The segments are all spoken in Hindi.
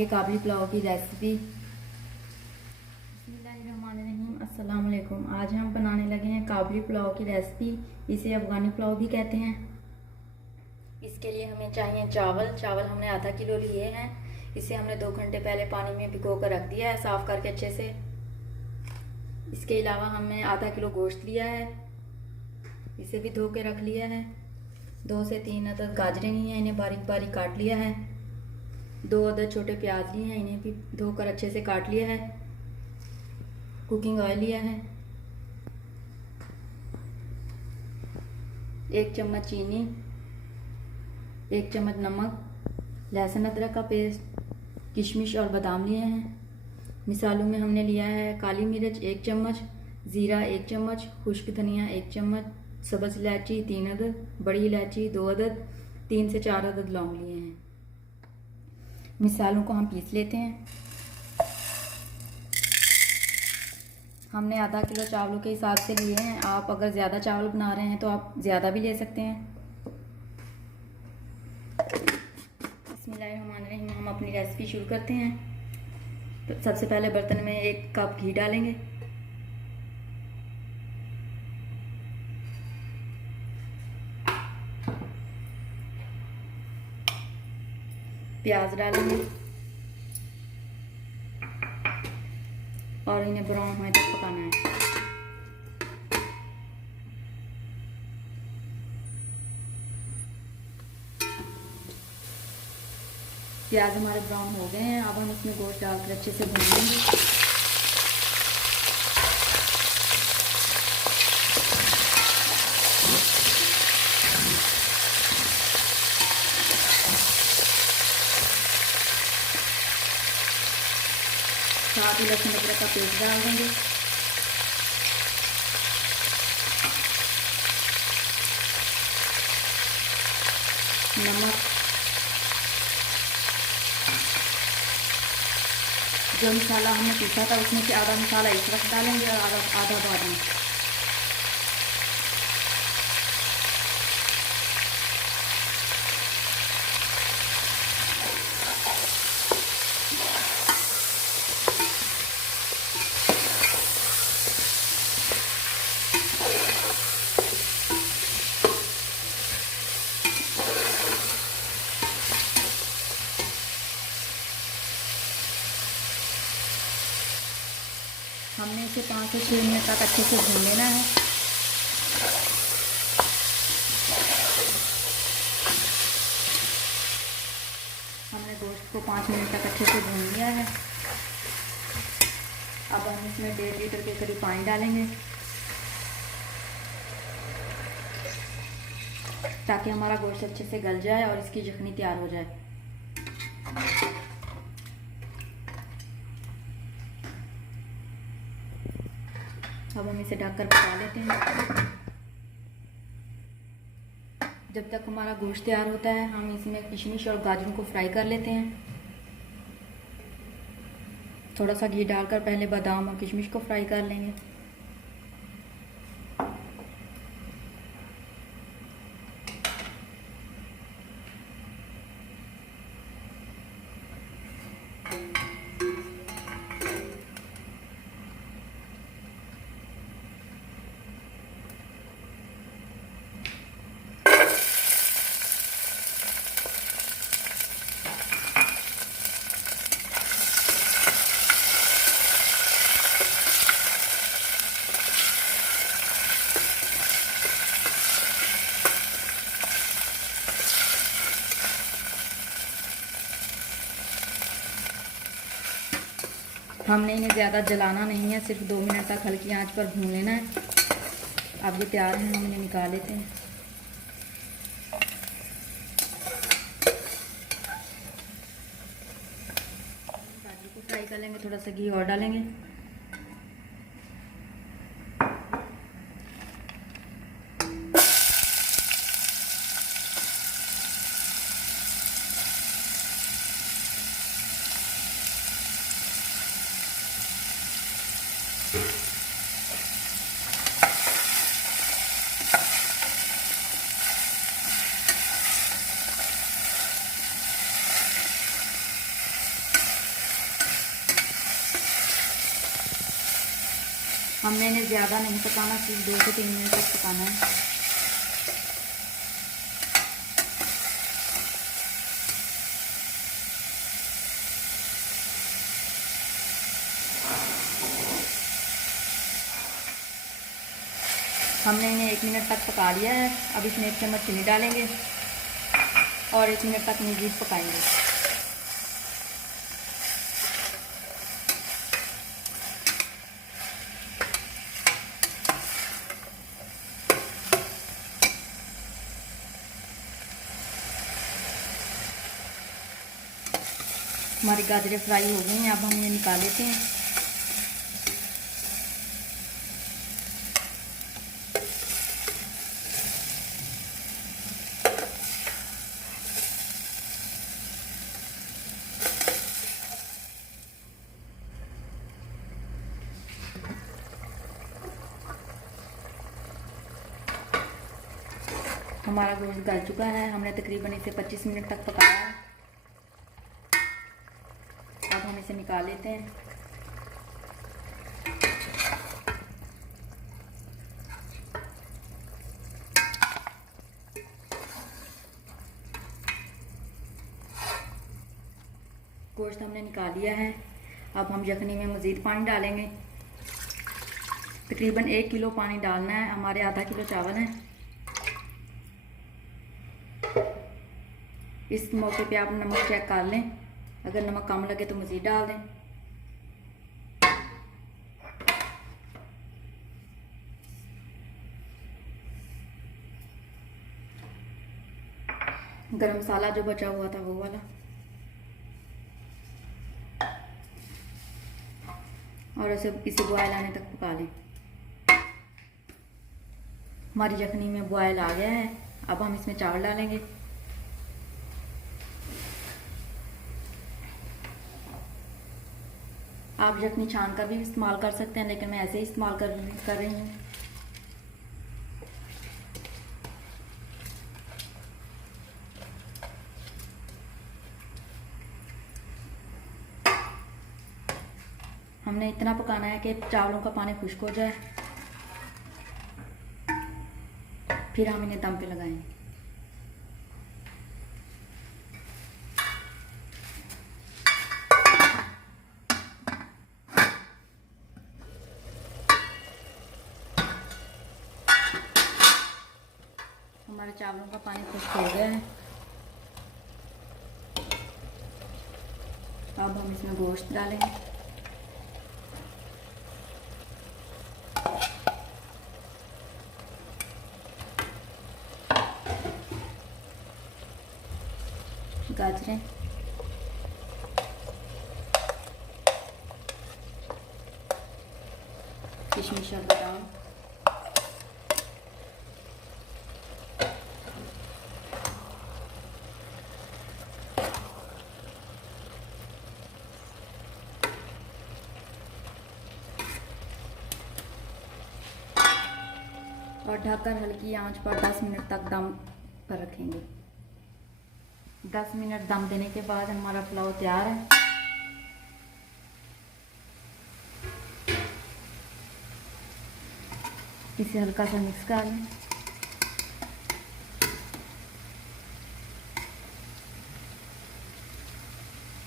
बनाएंगे काबली पुलाव की रेसिपी। बिस्मिल्लाहिर्रहमानिर्रहीम, अस्सलाम वालेकुम। आज हम बनाने लगे हैं काबली पुलाव की रेसिपी। इसे अफ़गानी पुलाव भी कहते हैं। इसके लिए हमें चाहिए चावल हमने आधा किलो लिए हैं। इसे हमने 2 घंटे पहले पानी में भिगो कर रख दिया है, साफ़ करके अच्छे से। इसके अलावा हमने आधा किलो गोश्त लिया है, इसे भी धो के रख लिया है। 2 से 3 अदद गाजरें ली हैं, इन्हें बारीक बारीक काट लिया है। 2 अदद छोटे प्याज लिए हैं, इन्हें भी धोकर अच्छे से काट लिया है। कुकिंग ऑयल लिया है, 1 चम्मच चीनी, 1 चम्मच नमक, लहसुन अदरक का पेस्ट, किशमिश और बादाम लिए हैं। मिसालों में हमने लिया है काली मिर्च 1 चम्मच, ज़ीरा 1 चम्मच, खुश्क धनिया 1 चम्मच, सब्ज़ इलायची 3 अदद, बड़ी इलायची 2 अदद, 3 से 4 अदद लौंग लिए हैं। मिसालों को हम पीस लेते हैं। हमने आधा किलो चावलों के हिसाब से लिए हैं। आप अगर ज़्यादा चावल बना रहे हैं तो आप ज़्यादा भी ले सकते हैं। बिस्मिल्लाहिर्रहमानिर्रहीम, हम अपनी रेसिपी शुरू करते हैं। तो सबसे पहले बर्तन में 1 कप घी डालेंगे। प्याज डालेंगे और इन्हें ब्राउन होने तक पकाना है। प्याज हमारे ब्राउन हो गए हैं। अब हम इसमें गोश्त डालकर अच्छे से भून लेंगे। साथ ही लहसुन अदरक का पेस्ट डाल देंगे। नमक, जो मसाला हमने पीसा था उसमें से आधा मसाला इस वक्त डालेंगे और आधा बाद में। हमने इसे 5 से 6 मिनट तक अच्छे से भून लेना है। हमने गोश्त को 5 मिनट तक अच्छे से भून लिया है। अब हम इसमें 1.5 लीटर के करीब पानी डालेंगे ताकि हमारा गोश्त अच्छे से गल जाए और इसकी यखनी तैयार हो जाए। अब हम इसे ढककर पका लेते हैं। जब तक हमारा गोश्त तैयार होता है हम इसमें किशमिश और गाजरों को फ्राई कर लेते हैं। थोड़ा सा घी डालकर पहले बादाम और किशमिश को फ्राई कर लेंगे। हमने इन्हें ज़्यादा जलाना नहीं है, सिर्फ 2 मिनट तक हल्की आंच पर भून लेना है। अब ये तैयार है, हम इन्हें निकाल लेते हैं। गाजर को फ्राई कर लेंगे, थोड़ा सा घी और डालेंगे। हमने इन्हें ज़्यादा नहीं पकाना, सिर्फ 2 से 3 मिनट तक पकाना है। हमने इन्हें 1 मिनट तक पका लिया है। अब इसमें 1 चम्मच चीनी डालेंगे और 1 मिनट तक मज़ीद पकाएंगे। हमारी गाजरें फ्राई हो गई हैं, अब हम ये निकाल लेते हैं। हमारा गोश्त गल चुका है। हमने तकरीबन इसे 25 मिनट तक पकाया है। अब हम इसे निकाल लेते हैं। गोश्त हमने निकाल लिया है। अब हम यखनी में मज़ीद पानी डालेंगे। तकरीबन 1 किलो पानी डालना है। हमारे आधा किलो चावल हैं। इस मौके पे आप नमक चेक कर लें, अगर नमक कम लगे तो मज़ीद डाल दें। गरम मसाला जो बचा हुआ था वो वाला, और इसे बॉयल आने तक पका लें। हमारी यखनी में बॉयल आ गया है। अब हम इसमें चावल डालेंगे। आप यखनी छान कर भी इस्तेमाल कर सकते हैं, लेकिन मैं ऐसे ही इस्तेमाल कर रही हूँ। हमने इतना पकाना है कि चावलों का पानी खुश्क हो जाए, फिर हम इन्हें दम पे लगाएंगे। हमारे चावलों का पानी खुश्क हो गया है। अब हम इसमें गोश्त डालेंगे। गाजरें, किशमिश और बादाम, और ढककर हल्की आंच पर 10 मिनट तक दम पर रखेंगे। 10 मिनट दम देने के बाद हमारा पुलाव तैयार है। इसे हल्का सा मिक्स कर लें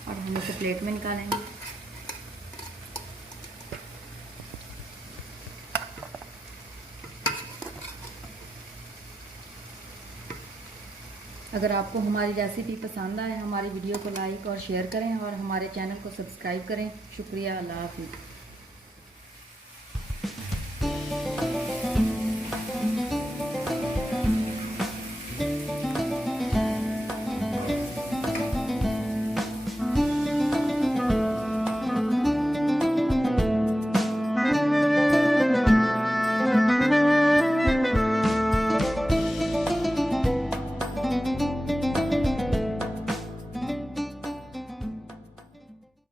और हम इसे प्लेट में निकालेंगे। अगर आपको हमारी रेसिपी पसंद आए, हमारी वीडियो को लाइक और शेयर करें और हमारे चैनल को सब्सक्राइब करें। शुक्रिया। अल्लाह हाफिज़।